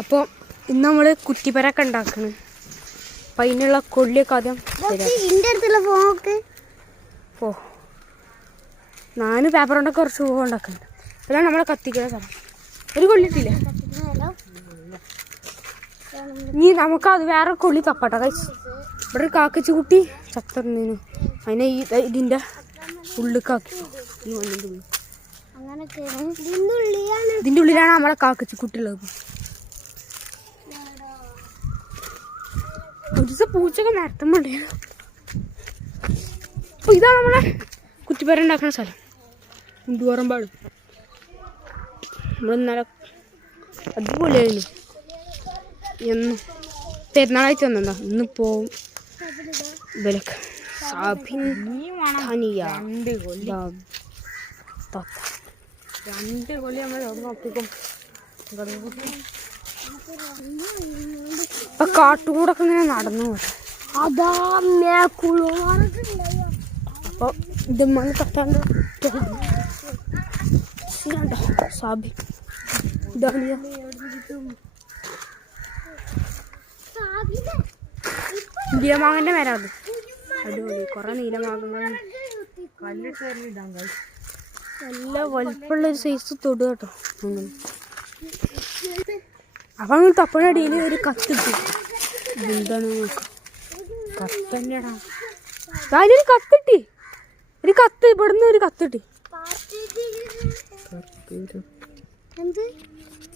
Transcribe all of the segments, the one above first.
അപ്പോൾ ഇന്ന് നമ്മൾ കുറ്റിപ്പരൊക്കെ ഉണ്ടാക്കണം. അപ്പം അതിനുള്ള കൊള്ളിയൊക്കെ ആദ്യം ഓ 4 പേപ്പർ കൊണ്ടൊക്കെ കുറച്ച് പൂവ് ഉണ്ടാക്കുന്നുണ്ട്. അതാണ് നമ്മളെ കത്തിക്കുന്ന സ്ഥലം. ഒരു കൊള്ളിട്ടില്ലേ? ഇനി നമുക്കത് വേറെ കൊള്ളി തപ്പട്ടെ കഴിച്ച്. ഇവിടെ ഒരു കാക്കച്ച് കുട്ടി ചത്തറിഞ്ഞു. അതിനെ ഇതിൻ്റെ ഉള്ളിക്കാക്കി. ഈ മണ്ണിൻ്റെ ഉള്ളിൽ ഇതിൻ്റെ ഉള്ളിലാണ് നമ്മളെ കാക്കച്ച് കുട്ടിയുള്ളത്. ഒരു ദിവസം പൂച്ചൊക്കെ നടത്തുന്നുണ്ട്. അപ്പോൾ ഇതാണ് നമ്മളെ കുറ്റിപ്പര ഉണ്ടാക്കുന്ന സ്ഥലം. കുണ്ടുപറമ്പാട്. നമ്മളിന്നലെ അടിപൊളിയായിരുന്നു. എന്ന് പെരുന്നാളായിട്ട് വന്നെന്താ ഇന്ന് പോവും. ഇവരൊക്കെ രണ്ട് കൊല്ലി നമ്മൾ നോക്കിക്കും. ഇപ്പൊ കാട്ടുകൂടൊക്കെ ഇങ്ങനെ നടന്നു പോട്ടെ. അപ്പൊ ഇത് മണ്ണ് തട്ടാണ്ട് സാബി ഇതാണ് നീലമാങ്ങന്റെ മരാണ്. അടിപൊളി കുറെ നീലമാങ്ങകൾ നല്ല വലുപ്പമുള്ളൊരു സൈസ് തൊടു കേട്ടോ. അപ്പൊ അങ്ങനെ തപ്പനടിയിൽ ഒരു കത്തിട്ടു. എന്താണ് കത്തന്നെടാ. ഒരു കത്തിട്ടി. ഒരു കത്ത് ഇവിടുന്ന് ഒരു കത്തിട്ടി.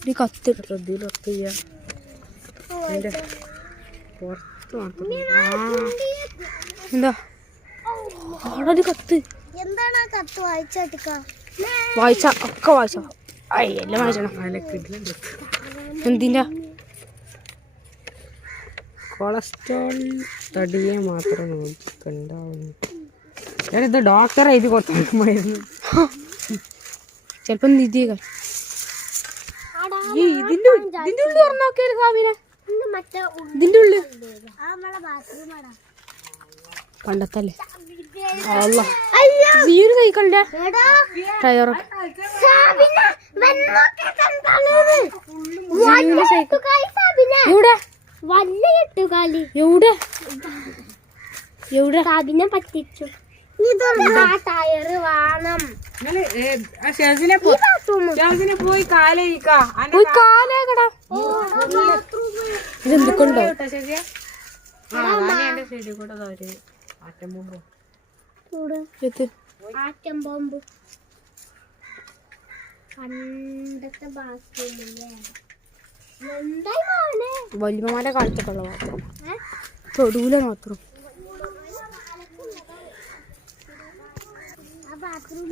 ഒരു കത്ത് എന്താ അവിടെ ഒരു കത്ത്. വായിച്ച ഒക്കെ വായിച്ച എല്ലാം വായിച്ചണം. എന്തിൻ്റെ കൊളസ്ട്രോൾ തടിയെ മാത്രം നോക്കണ്ടാവുന്നു. ഞാനിത് ഡോക്ടറെ എഴുതി കൊടുത്തായിരുന്നു. ചിലപ്പം നിധിയൊക്കെ ഇതിന്റെ ഉള്ളിൽ തുറന്നോക്കിയത് സാബിനെ. ഇതിന്റെ ഉള്ളിൽ പണ്ടത്തല്ലേ ഈ ഒരു സൈക്കിളിന്റെ ടയറൊക്കെ എവിടെ എവിടെ എവിടെ സാബിനെ പറ്റിച്ചു. ടയറ് വേണം. പോയി കാലേക്കടാ. ഇതെന്തൊക്കെയുണ്ടോ? ആറ്റം ബോംബ് പണ്ടത്തെ ബാക്കിയില്ലേ വല്യമ്മമാരുടെ കാലത്തൊക്കെ ഉള്ള മാത്രം തൊടൂല മാത്രം.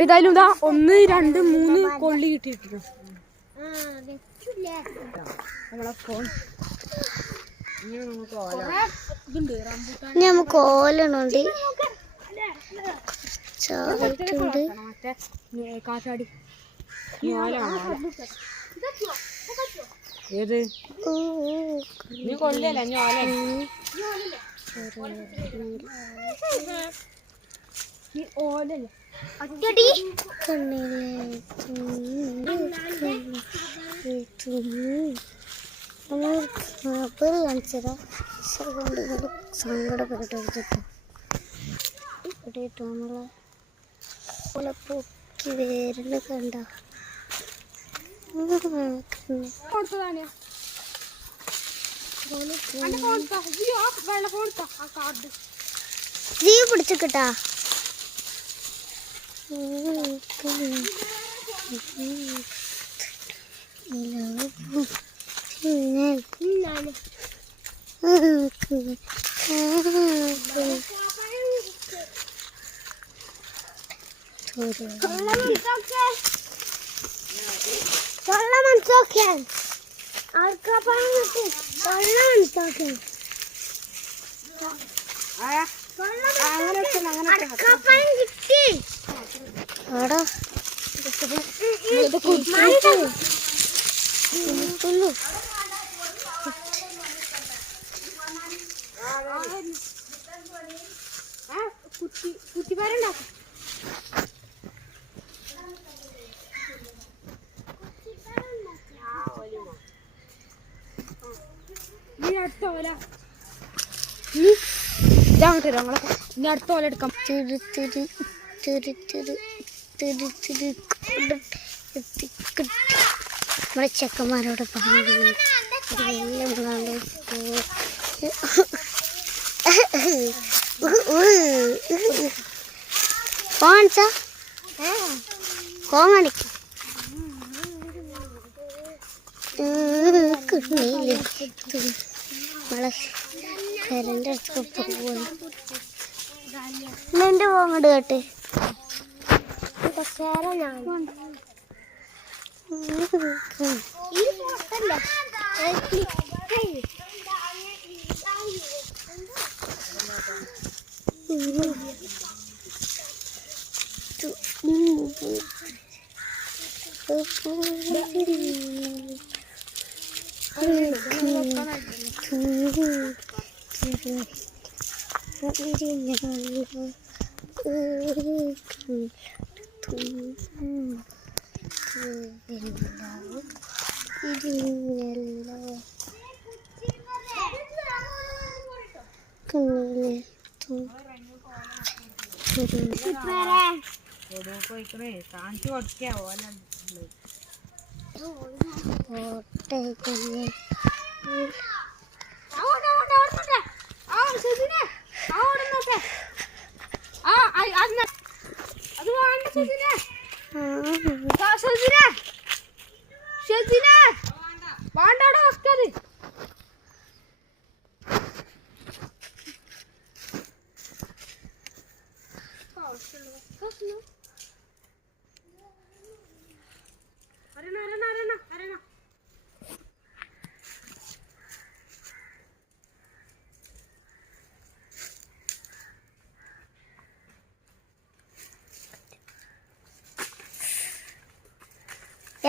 ഏതായാലും ഇതാ 1 2 3 കൊള്ളി കിട്ടിയിട്ടുണ്ട്. നമ്മളെ ഫോൺ നമുക്ക് ഓലണുണ്ട് ചാടിട്ടുണ്ട്. കാറ്റാടി ഏത് നീ കൊല്ലല്ല ഓലല്ലേ കാണിച്ചതാ. സങ്കടപ്പെട്ടിട്ട് നമ്മളെ പൊക്കി വേരുന്ന കണ്ട ജീവ് പിടിച്ചു കിട്ടാ. കുറ്റിപ്പാരുണ്ടാക്കും. അടുത്ത ഓല ഇതങ്ങോട്ട് തരാം ഞങ്ങളെ ഇനി അടുത്ത ഓല എടുക്കാം. നമ്മുടെ ചെക്കന്മാരോട് പറഞ്ഞു കാണിച്ചാ കോങ്ങണിക്ക് നമ്മളെ കരൻ്റെ അടുത്തൊക്കെ പോവാണ്. എൻ്റെ പോങ്ങട് കേട്ടെ കാണിച്ചു കൊടുക്കാവോ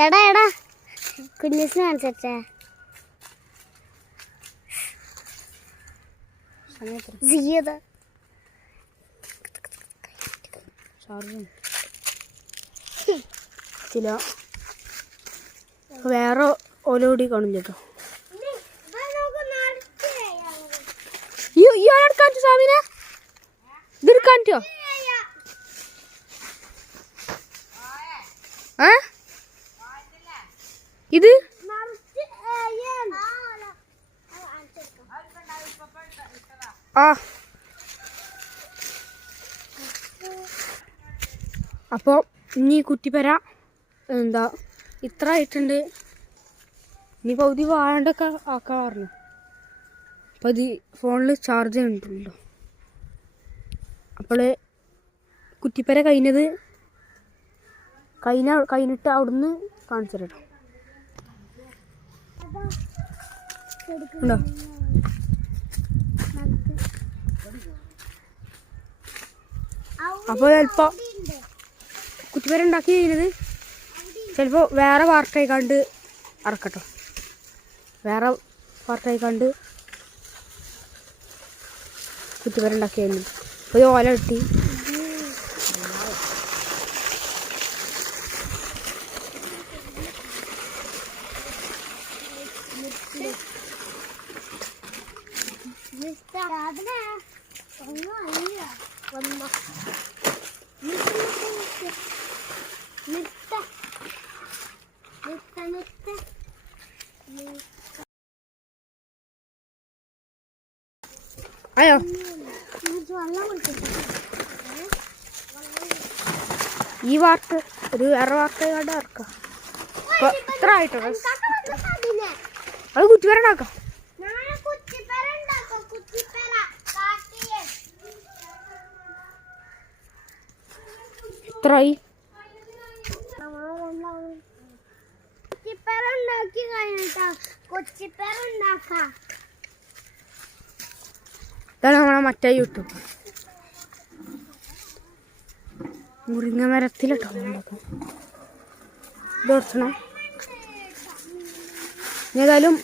എടാ എടാ കുഞ്ഞിസിനെ കാണിച്ചേ ജിയതാ ചില വേറെ ഓല കൂടി കാണില്ല കേട്ടോ. എടുക്കാൻ സ്വാമിനെ ഇതെടുക്കാൻ പറ്റുമോ? ഇത് ആ അപ്പോൾ ഇനി കുറ്റിപ്പര എന്താ ഇത്ര ആയിട്ടുണ്ട്. ഇനി പകുതി വാഴണ്ടൊക്കെ ആക്കാൻ പറഞ്ഞു. അപ്പോൾ ഇത് ഫോണിൽ ചാർജ് ചെയ്തിട്ടുണ്ടോ? അപ്പോൾ കുറ്റിപ്പര കഴിഞ്ഞിട്ട് അവിടുന്ന് കാണിച്ചു തരാം ഉണ്ടോ. അപ്പോൾ ചിലപ്പോൾ കുറ്റിപ്പര ഉണ്ടാക്കി കഴിഞ്ഞത് ചിലപ്പോൾ വേറെ പാർട്ടായിക്കാണ്ട് ഇറക്കട്ടോ. വേറെ പാർട്ടായിക്കാണ്ട് കുറ്റിപ്പര ഉണ്ടാക്കി കഴിഞ്ഞു. അപ്പോൾ ഓല കിട്ടി. അയ്യോ ഈ വാർത്ത ഒരു വേറെ വാർത്ത കണ്ട് ഇറക്കാം. ഇത്ര ആയിട്ടോ അത് കുറ്റിപ്പര ഉണ്ടാക്കാം. എത്രയായി? ഇതാണ് നമ്മളെ മറ്റേ യൂട്യൂബ് മുരിങ്ങ മരത്തിലിട്ടോ ഉണ്ടാക്കാം. ഇത് കൊടുക്കണം ഏതായാലും.